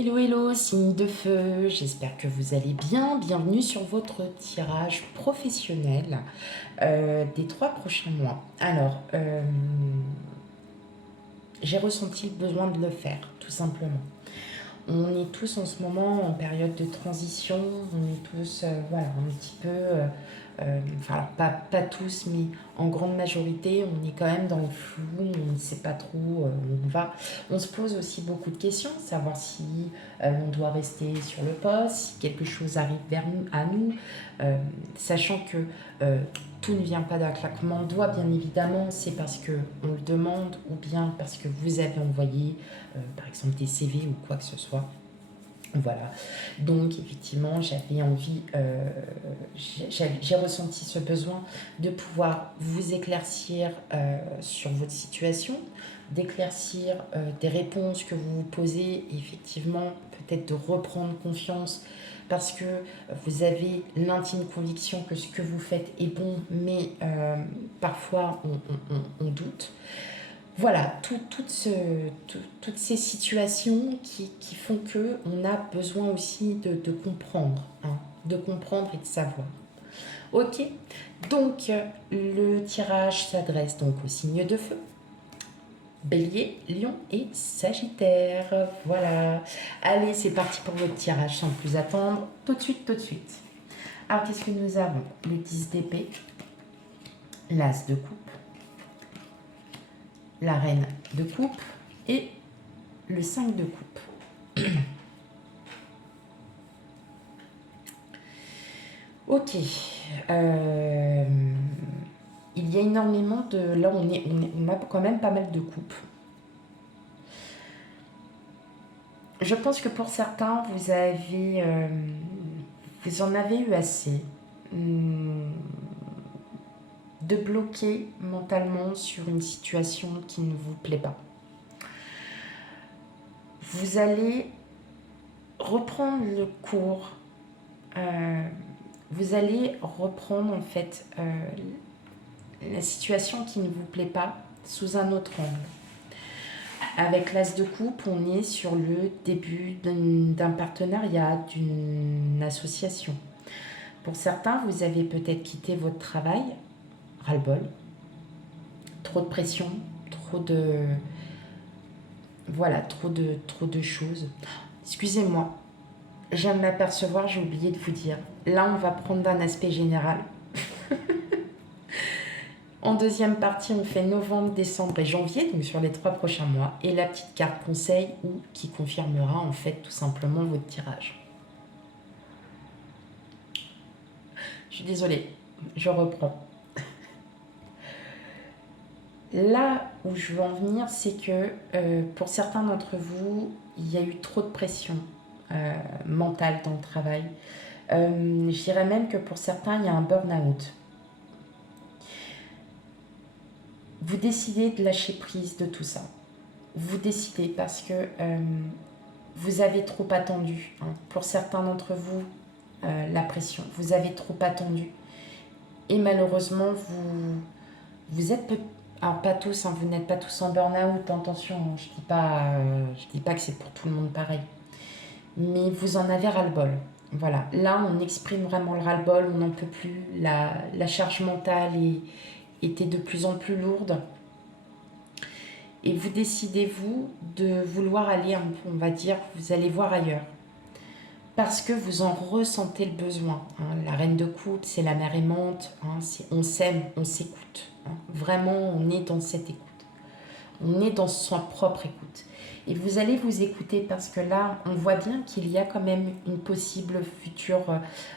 Hello, hello, signe de feu, j'espère que vous allez bien. Bienvenue sur votre tirage professionnel des 3 prochains mois. Alors, j'ai ressenti le besoin de le faire, tout simplement. On est tous en ce moment en période de transition, on est tous, voilà, un petit peu, enfin alors pas tous, mais en grande majorité, on est quand même dans le flou, on ne sait pas trop où on va. On se pose aussi beaucoup de questions, savoir si on doit rester sur le poste, si quelque chose arrive vers nous, à nous, sachant que tout ne vient pas d'un claquement de doigts, bien évidemment, c'est parce qu'on le demande ou bien parce que vous avez envoyé, par exemple, des CV ou quoi que ce soit. Voilà, donc effectivement, j'avais envie, j'ai ressenti ce besoin de pouvoir vous éclaircir sur votre situation, d'éclaircir des réponses que vous vous posez, et effectivement, peut-être de reprendre confiance parce que vous avez l'intime conviction que ce que vous faites est bon, mais parfois on doute. Voilà, toutes ces situations qui font qu'on a besoin aussi de comprendre, hein, de comprendre et de savoir. Ok, donc le tirage s'adresse donc aux signes de feu. Bélier, Lion et Sagittaire. Voilà. Allez, c'est parti pour votre tirage sans plus attendre. Tout de suite, tout de suite. Alors, qu'est-ce que nous avons? Le 10 d'épée, l'As de coupe, la Reine de coupe et le 5 de coupe. Ok. Il y a énormément de... Là, on a quand même pas mal de coupes. Je pense que pour certains, vous en avez eu assez de bloquer mentalement sur une situation qui ne vous plaît pas. Vous allez reprendre le cours. Vous allez reprendre en fait la situation qui ne vous plaît pas sous un autre angle. Avec l'As de coupe, on est sur le début d'un partenariat, d'une association. Pour certains, vous avez peut-être quitté votre travail, ras-le-bol, trop de pression, trop de choses. Excusez-moi, je viens de m'apercevoir, j'ai oublié de vous dire. Là, on va prendre d'un aspect général. En deuxième partie, on fait novembre, décembre et janvier, donc sur les 3 prochains mois. Et la petite carte conseil qui confirmera en fait tout simplement votre tirage. Je suis désolée, je reprends. Là où je veux en venir, c'est que pour certains d'entre vous, il y a eu trop de pression mentale dans le travail. Je dirais même que pour certains, il y a un burn-out. Vous décidez de lâcher prise de tout ça. Vous décidez parce que vous avez trop attendu. Hein. Pour certains d'entre vous, la pression, vous avez trop attendu. Et malheureusement, vous êtes alors pas tous, hein, vous n'êtes pas tous en burn-out, attention, hein, je dis pas que c'est pour tout le monde pareil. Mais vous en avez ras-le-bol. Voilà, là on exprime vraiment le ras-le-bol, on n'en peut plus, la charge mentale était de plus en plus lourde. Et vous décidez, vous, de vouloir aller, on va dire, vous allez voir ailleurs. Parce que vous en ressentez le besoin. Hein. La reine de coupe, c'est la mère aimante, hein, on s'aime, on s'écoute. Hein. Vraiment, on est dans cette écoute. On est dans sa propre écoute. Et vous allez vous écouter parce que là, on voit bien qu'il y a quand même une possible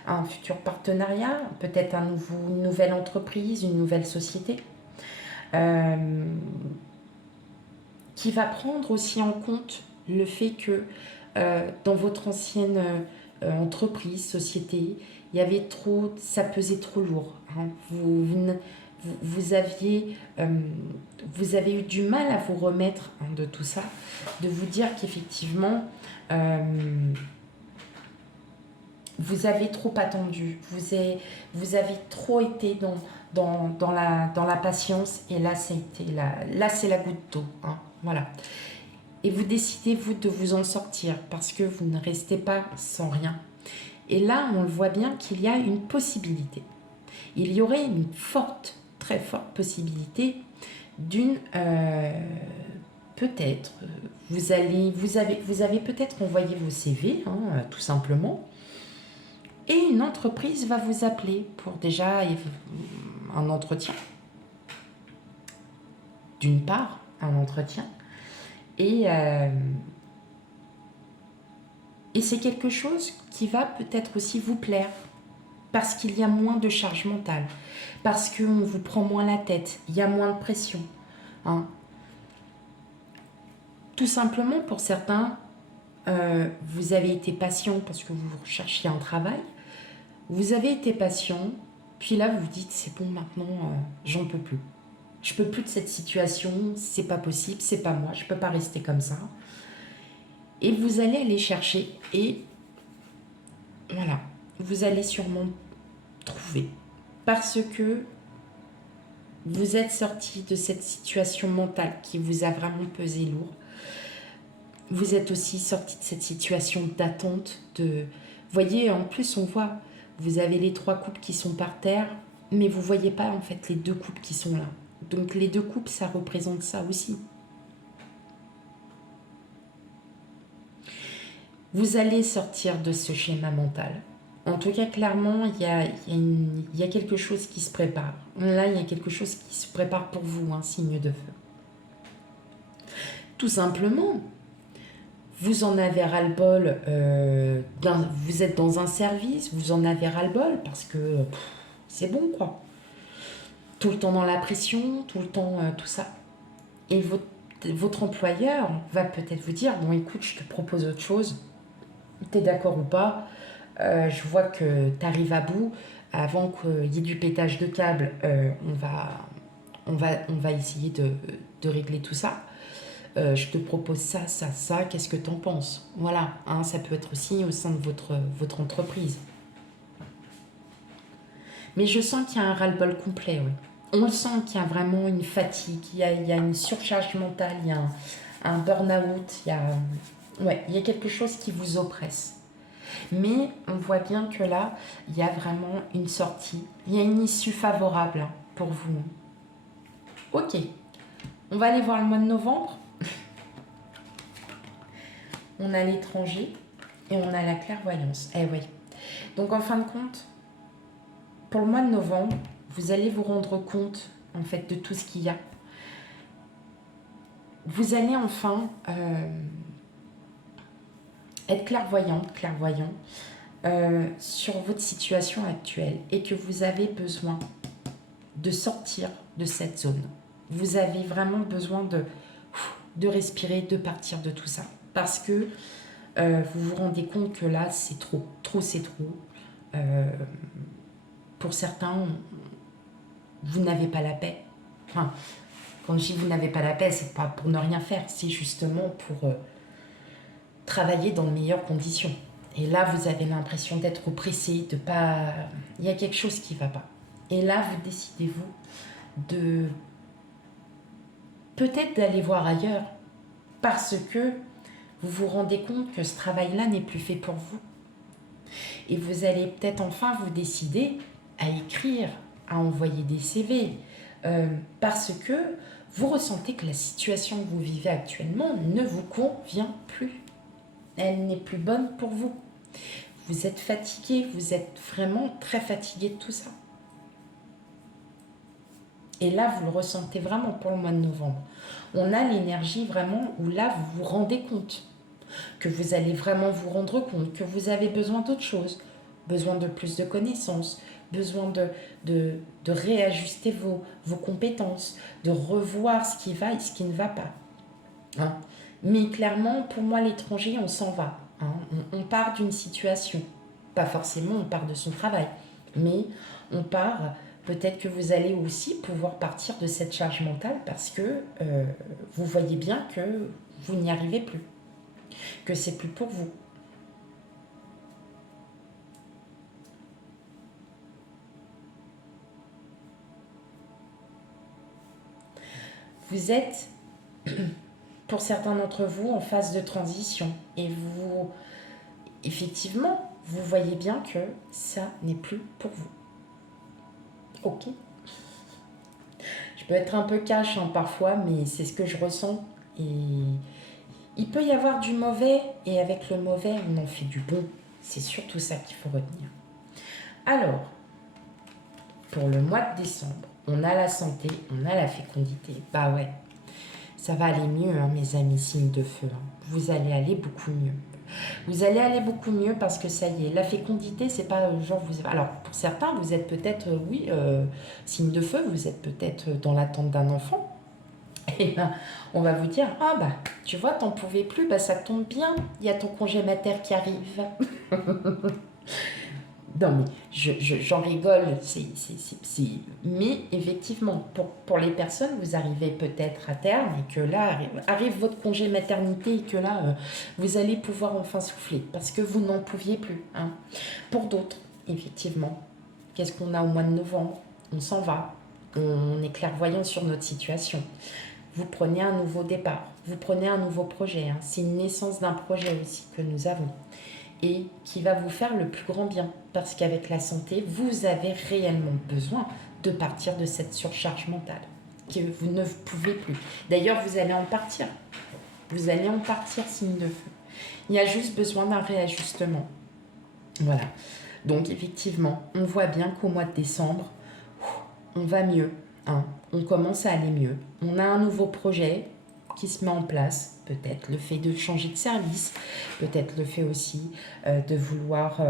un futur partenariat, peut-être une nouvelle entreprise, une nouvelle société, qui va prendre aussi en compte le fait que dans votre ancienne entreprise, société, il y avait ça pesait trop lourd. Hein. Vous avez eu du mal à vous remettre de tout ça, de vous dire qu'effectivement, vous avez trop attendu, vous avez trop été dans la patience, et là, c'est la goutte d'eau. Hein, voilà. Et vous décidez, vous, de vous en sortir parce que vous ne restez pas sans rien. Et là, on le voit bien qu'il y a une possibilité. Il y aurait une forte, très forte possibilité d'une... peut-être, vous avez peut-être envoyé vos CV, hein, tout simplement, et une entreprise va vous appeler pour déjà un entretien. D'une part, un entretien. Et c'est quelque chose qui va peut-être aussi vous plaire. Parce qu'il y a moins de charge mentale. Parce qu'on vous prend moins la tête. Il y a moins de pression. Hein. Tout simplement, pour certains, vous avez été patient parce que vous recherchiez un travail. Vous avez été patient. Puis là, vous vous dites, c'est bon, maintenant, j'en peux plus. Je peux plus de cette situation. C'est pas possible. C'est pas moi. Je peux pas rester comme ça. Et vous allez aller chercher. Et voilà. Vous allez sûrement trouver. Parce que vous êtes sorti de cette situation mentale qui vous a vraiment pesé lourd. Vous êtes aussi sorti de cette situation d'attente. Voyez, en plus, on voit, vous avez les 3 coupes qui sont par terre, mais vous ne voyez pas en fait les 2 coupes qui sont là. Donc les 2 coupes, ça représente ça aussi. Vous allez sortir de ce schéma mental. En tout cas, clairement, il y a quelque chose qui se prépare. Là, il y a quelque chose qui se prépare pour vous, un signe de feu. Tout simplement, vous en avez ras-le-bol, vous êtes dans un service, vous en avez ras-le-bol parce que c'est bon, quoi. Tout le temps dans la pression, tout le temps tout ça. Et votre employeur va peut-être vous dire, bon écoute, je te propose autre chose, t'es d'accord ou pas, je vois que t'arrives à bout, avant qu'il y ait du pétage de câble, on va essayer de régler tout ça. Je te propose ça, ça, ça, qu'est-ce que t'en penses? Voilà, hein, ça peut être aussi au sein de votre entreprise. Mais je sens qu'il y a un ras-le-bol complet, oui. On le sent qu'il y a vraiment une fatigue, il y a une surcharge mentale, il y a un burn-out, il y a quelque chose qui vous oppresse. Mais on voit bien que là, il y a vraiment une sortie, il y a une issue favorable pour vous. Ok, on va aller voir le mois de novembre. On a l'étranger et on a la clairvoyance. Eh oui. Donc en fin de compte, pour le mois de novembre, vous allez vous rendre compte en fait de tout ce qu'il y a. Vous allez enfin être clairvoyant sur votre situation actuelle et que vous avez besoin de sortir de cette zone. Vous avez vraiment besoin de respirer, de partir de tout ça. Parce que vous vous rendez compte que là, c'est trop. Trop, c'est trop. Pour certains, vous n'avez pas la paix. Enfin, quand je dis vous n'avez pas la paix, c'est pas pour ne rien faire, c'est justement pour travailler dans de meilleures conditions. Et là, vous avez l'impression d'être oppressé, de pas... Il y a quelque chose qui ne va pas. Et là, vous décidez-vous de... peut-être d'aller voir ailleurs, parce que vous vous rendez compte que ce travail-là n'est plus fait pour vous. Et vous allez peut-être enfin vous décider à écrire, à envoyer des CV, parce que vous ressentez que la situation que vous vivez actuellement ne vous convient plus. Elle n'est plus bonne pour vous. Vous êtes fatigué, vous êtes vraiment très fatigué de tout ça. Et là, vous le ressentez vraiment pour le mois de novembre. On a l'énergie vraiment où là, vous vous rendez compte que vous allez vraiment vous rendre compte que vous avez besoin d'autre chose, besoin de plus de connaissances, besoin de réajuster vos compétences, de revoir ce qui va et ce qui ne va pas. Hein. Mais clairement, pour moi, l'étranger, on s'en va. Hein. On part d'une situation. Pas forcément, on part de son travail. Mais on part, peut-être que vous allez aussi pouvoir partir de cette charge mentale parce que vous voyez bien que vous n'y arrivez plus. Que c'est plus pour vous. Vous êtes pour certains d'entre vous en phase de transition. Et vous, effectivement, vous voyez bien que ça n'est plus pour vous. Ok. Je peux être un peu cash parfois, mais c'est ce que je ressens. Et il peut y avoir du mauvais, et avec le mauvais, on en fait du bon. C'est surtout ça qu'il faut retenir. Alors, pour le mois de décembre, on a la santé, on a la fécondité. Bah ouais, ça va aller mieux, mes amis signes de feu. Vous allez aller beaucoup mieux. Vous allez aller beaucoup mieux parce que ça y est, la fécondité, c'est pas genre vous. Alors pour certains, vous êtes peut-être, signe de feu, vous êtes peut-être dans l'attente d'un enfant. Et ben, on va vous dire, ah bah, tu vois, t'en pouvais plus, bah ça tombe bien, il y a ton congé mater qui arrive. Non, mais j'en rigole, mais effectivement, pour les personnes, vous arrivez peut-être à terme et que là arrive votre congé maternité et que là, vous allez pouvoir enfin souffler parce que vous n'en pouviez plus. Pour d'autres, effectivement, qu'est-ce qu'on a au mois de novembre? On s'en va, on est clairvoyant sur notre situation. Vous prenez un nouveau départ, vous prenez un nouveau projet. C'est une naissance d'un projet aussi que nous avons. Et qui va vous faire le plus grand bien. Parce qu'avec la santé, vous avez réellement besoin de partir de cette surcharge mentale que vous ne pouvez plus. D'ailleurs, vous allez en partir. Vous allez en partir, signe de feu. Il y a juste besoin d'un réajustement. Voilà. Donc, effectivement, on voit bien qu'au mois de décembre, on va mieux. On commence à aller mieux. On a un nouveau projet qui se met en place, peut-être le fait de changer de service, peut-être le fait aussi de vouloir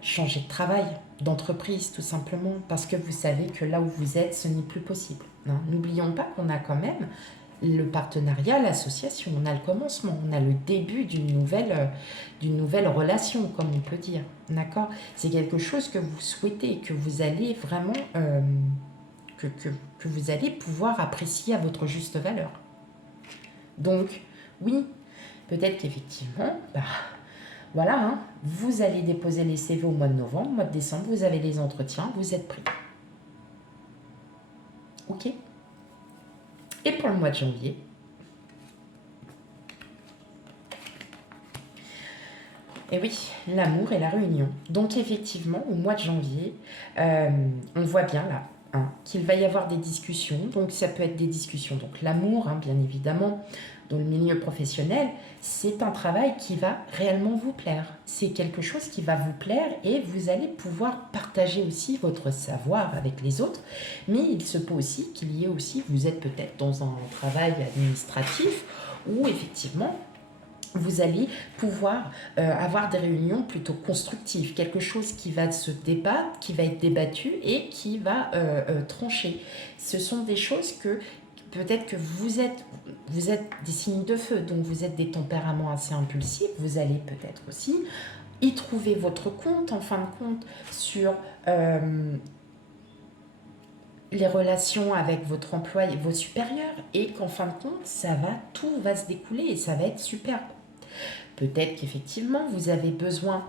changer de travail, d'entreprise tout simplement, parce que vous savez que là où vous êtes, ce n'est plus possible. N'oublions pas qu'on a quand même le partenariat, l'association, on a le commencement, on a le début d'une nouvelle relation, comme on peut dire. D'accord ? C'est quelque chose que vous souhaitez, que vous allez vraiment... que vous allez pouvoir apprécier à votre juste valeur. Donc, oui, peut-être qu'effectivement, voilà, vous allez déposer les CV au mois de novembre, au mois de décembre, vous avez les entretiens, vous êtes pris. Ok ? Et pour le mois de janvier, et oui, l'amour et la réunion. Donc effectivement, au mois de janvier, on voit bien là qu'il va y avoir des discussions. Donc ça peut être des discussions. Donc l'amour, bien évidemment, dans le milieu professionnel, c'est un travail qui va réellement vous plaire. C'est quelque chose qui va vous plaire et vous allez pouvoir partager aussi votre savoir avec les autres. Mais il se peut aussi qu'il y ait aussi, vous êtes peut-être dans un travail administratif où effectivement, vous allez pouvoir avoir des réunions plutôt constructives, quelque chose qui va se débattre, qui va être débattu et qui va trancher. Ce sont des choses que peut-être que vous êtes des signes de feu, donc vous êtes des tempéraments assez impulsifs, vous allez peut-être aussi y trouver votre compte, en fin de compte, sur les relations avec votre emploi et vos supérieurs, et qu'en fin de compte, tout va se découler et ça va être superbe. Peut-être qu'effectivement, vous avez besoin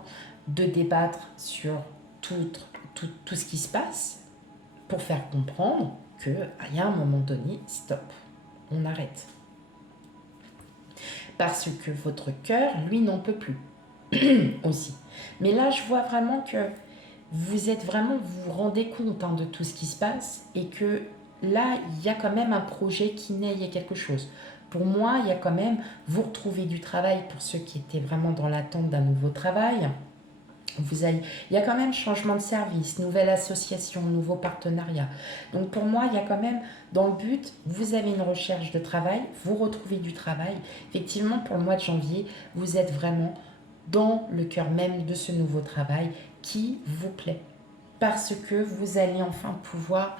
de débattre sur tout ce qui se passe pour faire comprendre qu'il y a un moment donné, stop, on arrête. Parce que votre cœur, lui, n'en peut plus aussi. Mais là, je vois vraiment que vous vous rendez compte de tout ce qui se passe et que là, il y a quand même un projet qui naît, il y a quelque chose. Pour moi, il y a quand même, vous retrouvez du travail pour ceux qui étaient vraiment dans l'attente d'un nouveau travail. Il y a quand même changement de service, nouvelle association, nouveau partenariat. Donc pour moi, il y a quand même, dans le but, vous avez une recherche de travail, vous retrouvez du travail. Effectivement, pour le mois de janvier, vous êtes vraiment dans le cœur même de ce nouveau travail qui vous plaît. Parce que vous allez enfin pouvoir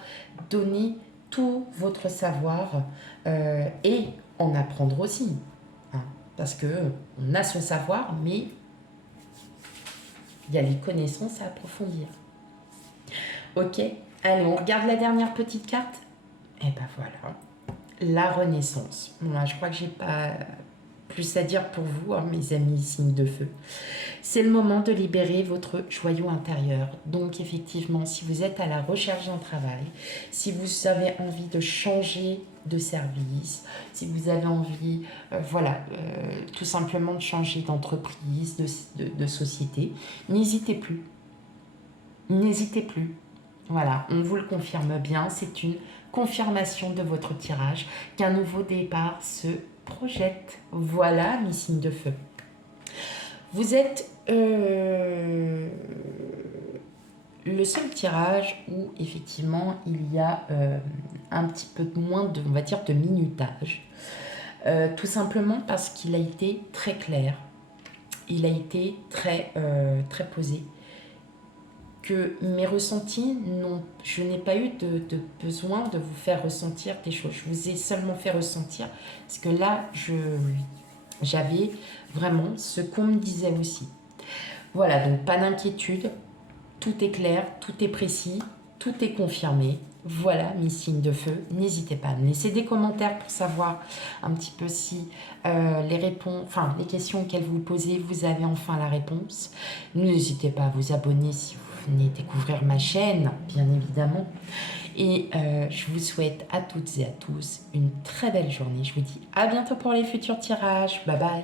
donner tout votre savoir et en apprendre aussi. Parce qu'on a son savoir, mais il y a les connaissances à approfondir. Ok, allez, on regarde la dernière petite carte. Et ben voilà, la Renaissance. Moi, je crois que j'ai pas plus à dire pour vous, mes amis signes de feu. C'est le moment de libérer votre joyau intérieur. Donc effectivement, si vous êtes à la recherche d'un travail, si vous avez envie de changer de service, si vous avez envie, tout simplement de changer d'entreprise, de société, n'hésitez plus. N'hésitez plus. Voilà, on vous le confirme bien, c'est une confirmation de votre tirage qu'un nouveau départ se projette. Voilà, mes signes de feu. Vous êtes le seul tirage où effectivement il y a un petit peu moins de, on va dire, de minutage. Tout simplement parce qu'il a été très clair, il a été très posé. Que mes ressentis, je n'ai pas eu de besoin de vous faire ressentir des choses. Je vous ai seulement fait ressentir parce que là, j'avais vraiment ce qu'on me disait aussi. Voilà, donc pas d'inquiétude, tout est clair, tout est précis, tout est confirmé. Voilà mes signes de feu. N'hésitez pas à me laisser des commentaires pour savoir un petit peu si les questions qu'elles vous posez, vous avez enfin la réponse. N'hésitez pas à vous abonner si vous venez découvrir ma chaîne, bien évidemment. Et je vous souhaite à toutes et à tous une très belle journée. Je vous dis à bientôt pour les futurs tirages. Bye bye.